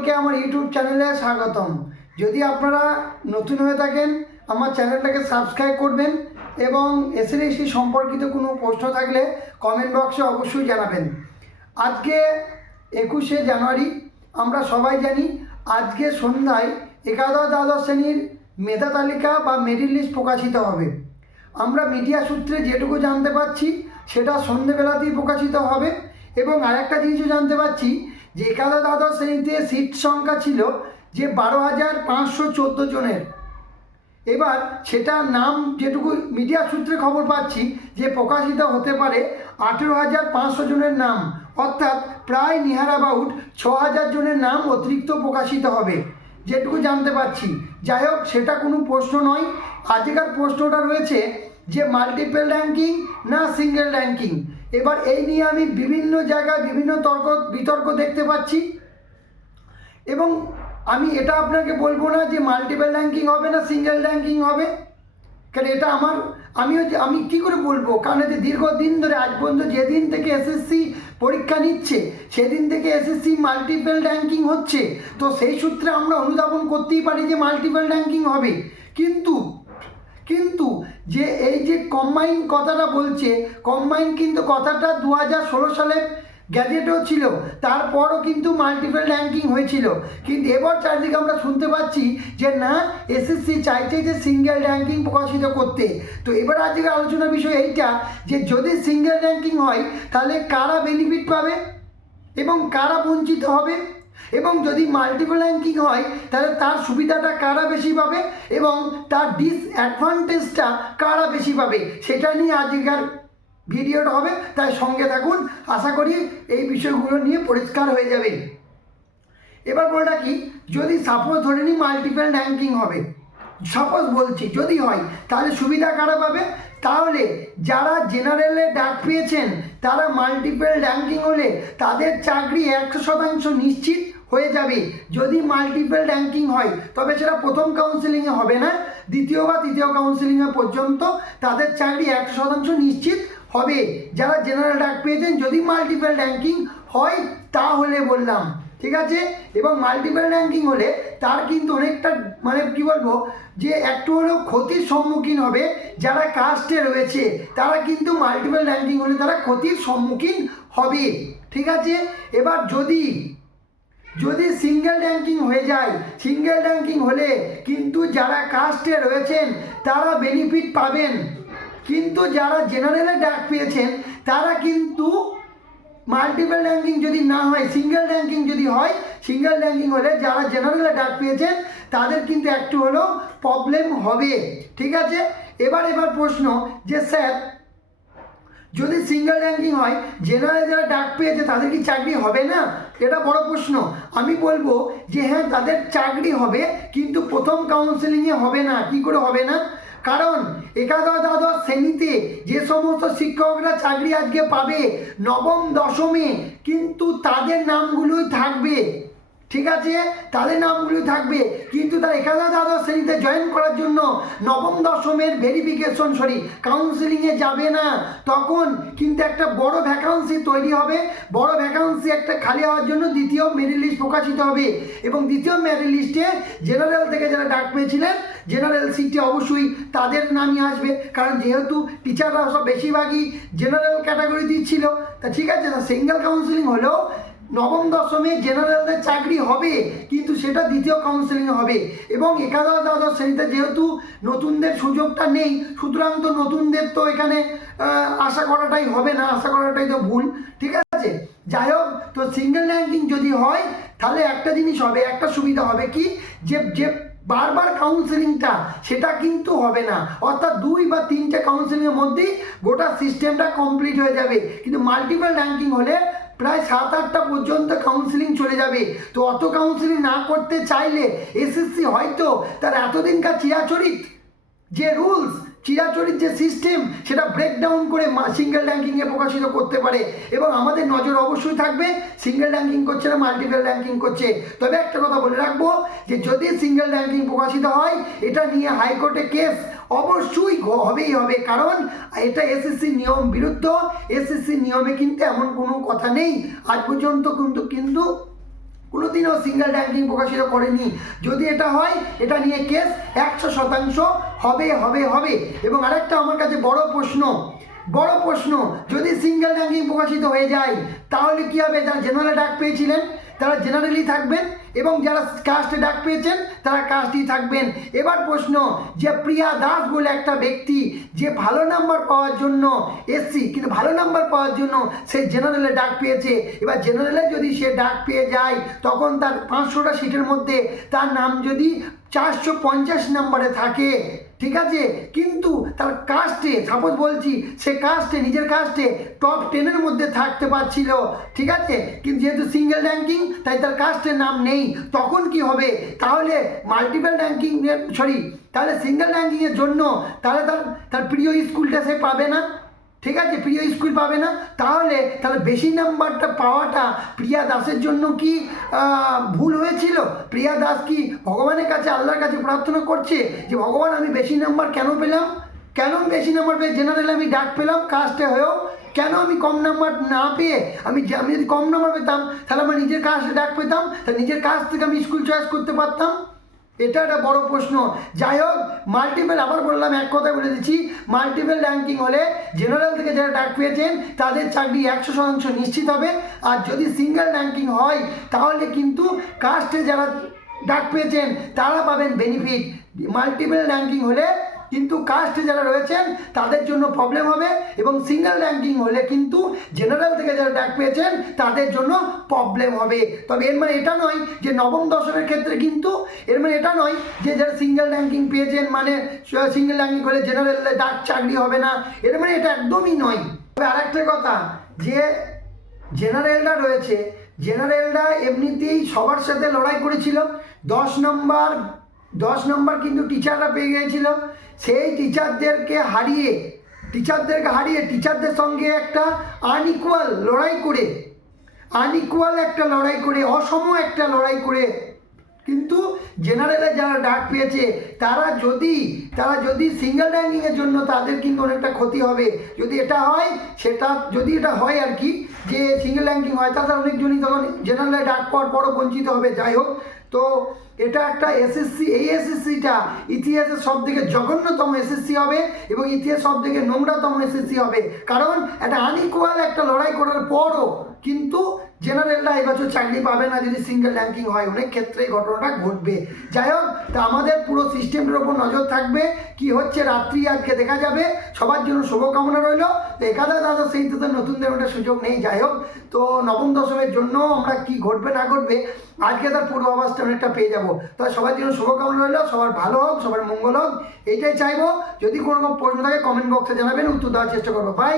সকলকে আমার ইউটিউব চ্যানেলে স্বাগতম। যদি আপনারা নতুন হয়ে থাকেন আমার চ্যানেলটাকে সাবস্ক্রাইব করবেন এবং এসএসসি সম্পর্কিত কোনো প্রশ্ন থাকলে কমেন্ট বক্সে অবশ্যই জানাবেন। আজকে 21শে জানুয়ারি, আমরা সবাই জানি আজকে সন্ধ্যায় একাদশ দ্বাদশ শ্রেণীর মেধা তালিকা বা মেরিট লিস্ট প্রকাশিত হবে। আমরা মিডিয়া সূত্রে যেটুকু জানতে পারছি সেটা সন্ধ্যেবেলাতেই প্রকাশিত হবে। এবং আরেকটা জিনিসও জানতে পারছি যে একাদশ দ্বাদশ শ্রেণীতে সিট সংখ্যা ছিল যে 12,514 জনের। এবার সেটা নাম যেটুকু মিডিয়া সূত্রে খবর পাচ্ছি যে প্রকাশিত হতে পারে 18,500 জনের নাম, অর্থাৎ প্রায় নিয়ার অ্যাবাউট 6,000 জনের নাম অতিরিক্ত প্রকাশিত হবে যেটুকু জানতে পারছি। যাই হোক, সেটা কোনো প্রশ্ন নয়। আজকের প্রশ্নটা রয়েছে যে মাল্টিপল র্যাঙ্কিং না সিঙ্গেল র্যাঙ্কিং। এবার এই নিয়ে আমি বিভিন্ন জায়গায় বিভিন্ন বিতর্ক দেখতে পাচ্ছি এবং আমি এটা আপনাকে বলবো না যে মাল্টিপল র্যাঙ্কিং হবে না সিঙ্গেল র্যাঙ্কিং হবে, কারণ এটা আমি কী করে বলবো? কারণ এতে দীর্ঘদিন ধরে আজ পর্যন্ত যেদিন থেকে এসএসসি পরীক্ষা নিচ্ছে সেদিন থেকে এসএসসি মাল্টিপল র্যাঙ্কিং হচ্ছে, তো সেই সূত্রে আমরা অনুধাবন করতেই পারি যে মাল্টিপল র্যাঙ্কিং হবে। কিন্তু যে এই যে কম্বাইন কথাটা বলছে, কম্বাইন কিন্তু কথাটা 2016 সালের গ্যাজেটও ছিল, তারপরও কিন্তু মাল্টিপল র্যাঙ্কিং হয়েছিল। কিন্তু এবার চারদিকে আমরা শুনতে পাচ্ছি যে না, এসএসসি চাইছে যে সিঙ্গেল র্যাঙ্কিং প্রকাশিত করতে। তো এবার আজকে আলোচনার বিষয় এইটা যে যদি সিঙ্গেল র্যাঙ্কিং হয় তাহলে কারা বেনিফিট পাবে এবং কারা বঞ্চিত হবে, এবং যদি মাল্টিপল র্যাঙ্কিং হয় তাহলে তার সুবিধাটা কারা বেশি পাবে এবং তার ডিসঅ্যাডভান্টেজটা কারা বেশি পাবে, সেটা নিয়ে আজকের ভিডিওটা হবে। তাই সঙ্গে থাকুন, আশা করি এই বিষয়গুলো নিয়ে পরিষ্কার হয়ে যাবে। এবার বলে রাখি, যদি সাপোজ ধরে নিই মাল্টিপল র্যাঙ্কিং হবে, সাপোজ বলছি যদি হয়, তাহলে সুবিধা কারা পাবে? তাহলে যারা জেনারেলে ডাক পেয়েছেন তারা মাল্টিপল র্যাঙ্কিং হলে তাদের চাকরি 100% নিশ্চিত হয়ে যাবে যদি মাল্টিপল র্যাঙ্কিং হয়। তবে সেটা প্রথম কাউন্সেলিংয়ে হবে না, দ্বিতীয় বা তৃতীয় কাউন্সেলিংয়ে পর্যন্ত তাদের চাকরি 100% নিশ্চিত হবে যারা জেনারেল ডাক পেয়েছেন যদি মাল্টিপল র্যাঙ্কিং হয় তাহলে বললাম, ঠিক আছে? এবং মাল্টিপল র্যাঙ্কিং হলে তার কিন্তু অনেকটা কি বলবো যে একটু হলেও ক্ষতির সম্মুখীন হবে যারা কাস্টে রয়েছে, তারা কিন্তু মাল্টিপল র্যাঙ্কিং হলে তারা ক্ষতির সম্মুখীন হবে, ঠিক আছে? এবার যদি সিঙ্গেল র্যাঙ্কিং হয়ে যায়, সিঙ্গেল র্যাঙ্কিং হলে কিন্তু যারা কাস্টে রয়েছেন তারা বেনিফিট পাবেন, কিন্তু যারা জেনারেলে ডাক পেয়েছেন তারা কিন্তু মাল্টিপল র্যাঙ্কিং যদি না হয়, সিঙ্গেল র্যাঙ্কিং যদি হয়, সিঙ্গেল র্যাঙ্কিং হলে যারা জেনারেলে ডাক পেয়েছেন তাদের কিন্তু একটু হলেও প্রবলেম হবে, ঠিক আছে? এবার প্রশ্ন যে স্যার যদি সিঙ্গেল র্যাঙ্কিং হয় জেনারেলে যারা ডাক পেয়েছে তাদের কি চাকরি হবে না? এটা বড় প্রশ্ন। আমি বলবো যে হ্যাঁ, তাদের চাকরি হবে, কিন্তু প্রথম কাউন্সেলিংয়ে হবে না। কি করে হবে না? কারণ একাদশ দ্বাদশ শ্রেণীতে যে সমস্ত শিক্ষকরা চাকরি আজকে পাবে নবম দশমে, কিন্তু তাদের নামগুলোই থাকবে, ঠিক আছে? তাদের নামগুলি থাকবে, কিন্তু তার একাদশ দ্বাদশ শ্রেণীতে জয়েন করার জন্য নবম দশমের ভেরিফিকেশন কাউন্সেলিংয়ে যাবে না। তখন কিন্তু একটা বড় ভ্যাকান্সি তৈরি হবে, বড় ভ্যাকান্সি একটা খালি হওয়ার জন্য দ্বিতীয় মেরিট লিস্ট প্রকাশিত হবে এবং দ্বিতীয় মেরিট লিস্টে জেনারেল থেকে যারা ডাক পেয়েছিলেন জেনারেল সিটে অবশ্যই তাদের নামই আসবে, কারণ যেহেতু টিচাররা সব বেশিরভাগই জেনারেল ক্যাটাগরিতেই ছিল। তা ঠিক আছে, সিঙ্গেল কাউন্সেলিং হলেও নবম দশমে জেনারেলদের চাকরি হবে, কিন্তু সেটা দ্বিতীয় কাউন্সেলিংয়ে হবে। এবং একাদশ দ্বাদশ শ্রেণীতে যেহেতু নতুনদের সুযোগটা নেই, সুতরাং তো নতুনদের তো এখানে আশা করাটাই হবে না, আশা করাটাই তো ভুল, ঠিক আছে? যাই হোক, তো সিঙ্গেল র্যাঙ্কিং যদি হয় তাহলে একটা জিনিস হবে, একটা সুবিধা হবে কি, যে বারবার কাউন্সেলিংটা সেটা কিন্তু হবে না, অর্থাৎ 2 বা 3টে কাউন্সেলিংয়ের মধ্যেই গোটা সিস্টেমটা কমপ্লিট হয়ে যাবে। কিন্তু মাল্টিপল র্যাঙ্কিং হলে প্রায় 7-8টা পর্যন্ত কাউন্সেলিং চলে যাবে। তো অত কাউন্সেলিং না করতে চাইলে এসএসসি হয়তো তার এতদিনকার চিরাচরিত যে রুলস, চিরাচরিত যে সিস্টেম, সেটা ব্রেকডাউন করে সিঙ্গেল র্যাঙ্কিংয়ে প্রকাশিত করতে পারে। এবং আমাদের নজর অবশ্যই থাকবে সিঙ্গেল র্যাঙ্কিং করছে না মাল্টিপল র্যাঙ্কিং করছে। তবে একটা কথা বলে রাখবো যে যদি সিঙ্গেল র্যাঙ্কিং প্রকাশিত হয় এটা নিয়ে হাইকোর্টে কেস অবশ্যই হবেই হবে, কারণ এটা এসএসসি নিয়ম বিরুদ্ধ। এসএসসি নিয়মে কিন্তু এমন কোনো কথা নেই আজ পর্যন্ত, কিন্তু কোনোদিনও সিঙ্গেল র্যাঙ্কিং প্রকাশিত করেনি। যদি এটা হয়, এটা নিয়ে কেস 100% হবে হবে হবে। এবং আরেকটা আমার কাছে বড় প্রশ্ন, যদি সিঙ্গেল র্যাঙ্কিং প্রকাশিত হয়ে যায় তাহলে কী হবে? যারা জেনারেলে ডাক পেয়েছিলেন তারা জেনারেলি থাকবেন, এবং যারা কাস্টে ডাক পেয়েছেন তারা কাস্টই থাকবেন। এবার প্রশ্ন, যে প্রিয়া দাস বলে একটা ব্যক্তি যে ভালো নাম্বার পাওয়ার জন্য এসসি, কিন্তু ভালো নাম্বার পাওয়ার জন্য সে জেনারেলে ডাক পেয়েছে। এবার জেনারেলে যদি সে ডাক পেয়ে যায়, তখন তার 500টা সিটের মধ্যে তার নাম যদি 450 নম্বরে থাকে, ঠিক আছে, কিন্তু তার কাস্টে, সাপোজ বলছি, সে কাস্টে, নিজের কাস্টে টপ 10-এর মধ্যে থাকতে পারছিল, ঠিক আছে, কিন্তু যেহেতু সিঙ্গেল র্যাঙ্কিং তাই তার কাস্টের নাম নেই, তখন কি হবে? তাহলে মাল্টিপল র্যাঙ্কিং, তাহলে সিঙ্গেল র্যাঙ্কিংয়ের জন্য তাহলে তার প্রিয় স্কুলটা সে পাবে না, ঠিক আছে, প্রিয় স্কুল পাবে না। তাহলে বেশি নাম্বারটা পাওয়াটা প্রিয়া দাসের জন্য কি ভুল হয়েছিল? প্রিয়া দাস কি ভগবানের কাছে, আল্লাহর কাছে প্রার্থনা করছে যে ভগবান আমি বেশি নাম্বার কেন পেলাম, কেন বেশি নাম্বার পেয়ে জেনারেলে আমি ডাক পেলাম কাস্টে হয়েও, কেন আমি কম নাম্বার না পেয়ে, আমি যদি কম নাম্বার পেতাম তাহলে আমার নিজের কাস্টে ডাক পেতাম, তাহলে নিজের কাস্ট থেকে আমি স্কুল চয়েস করতে পারতাম। এটা একটা বড় প্রশ্ন। যাই হোক, মাল্টিপল, আবার বললাম, এক কথায় বলে দিচ্ছি, মাল্টিপল র্যাঙ্কিং হলে জেনারেল থেকে যারা ডাক পেয়েছেন তাদের চাকরি 100% নিশ্চিত হবে। আর যদি সিঙ্গেল র্যাঙ্কিং হয় তাহলে কিন্তু কাস্টে যারা ডাক পেয়েছেন তারা পাবেন বেনিফিট। মাল্টিপল র্যাঙ্কিং হলে কিন্তু কাস্টে যারা রয়েছেন তাদের জন্য প্রবলেম হবে, এবং সিঙ্গেল র্যাঙ্কিং হলে কিন্তু জেনারেল থেকে যারা ডাক পেয়েছেন তাদের জন্য প্রবলেম হবে। তবে এর মানে এটা নয় যে নবম দশমের ক্ষেত্রে, কিন্তু এর মানে এটা নয় যে যারা সিঙ্গেল র্যাঙ্কিং পেয়েছেন মানে সিঙ্গেল র্যাঙ্কিং হলে জেনারেলে ডাক চাকরি হবে না, এর মানে এটা একদমই নয়। তবে আরেকটা কথা, যে জেনারেলরা রয়েছে, জেনারেলরা এমনিতেই সবার সাথে লড়াই করেছিল। 10 নম্বর কিন্তু টিচাররা পেয়ে গিয়েছিল। সেই টিচারদেরকে হারিয়ে টিচারদের সঙ্গে একটা আনইকুয়াল একটা লড়াই করে অসম একটা লড়াই করে কিন্তু জেনারেলে যারা ডাক পেয়েছে তারা যদি সিঙ্গেল র্যাঙ্কিংয়ের জন্য তাদের কিন্তু অনেকটা ক্ষতি হবে। যদি এটা হয় আর কি, যে সিঙ্গেল র্যাঙ্কিং হয়, তাহলে অনেকজনই তখন জেনারেলে ডাক পাওয়ার পরও বঞ্চিত হবে। যাই হোক, তো এটা একটা এসএসসি, এই এসএসসিটা ইতিহাসের সব থেকে জঘন্যতম এসএসসি হবে, এবং ইতিহাস সব থেকে নোংরাতম এসএসসি হবে। কারণ একটা আনইকুয়াল একটা লড়াই করার পরও কিন্তু জেনারেলরা এবছর চাকরি পাবে না যদি সিঙ্গেল র্যাঙ্কিং হয়। অনেক ক্ষেত্রে এই ঘটনাটা ঘটবে। যাই হোক, তা আমাদের পুরো সিস্টেমের ওপর নজর থাকবে, কি হচ্ছে রাত্রি আজকে দেখা যাবে। সবার জন্য শুভকামনা রইল। তো একাদশ দ্বাদশ শ্রেণীতে নতুনদের ওটা সুযোগ নেই। যাই হোক, তো নবম দশমের জন্য আমরা কি ঘটবে না ঘটবে আজকে তার পূর্বাভাসটা অনেকটা পেয়ে যাবো। তো সবার জন্য শুভকামনা রইল, সবার ভালো হোক, সবার মঙ্গল হোক, এইটাই চাইবো। যদি কোনো প্রশ্ন থাকে কমেন্ট বক্সে জানাবেন, উত্তর দেওয়ার চেষ্টা করবো। বাই।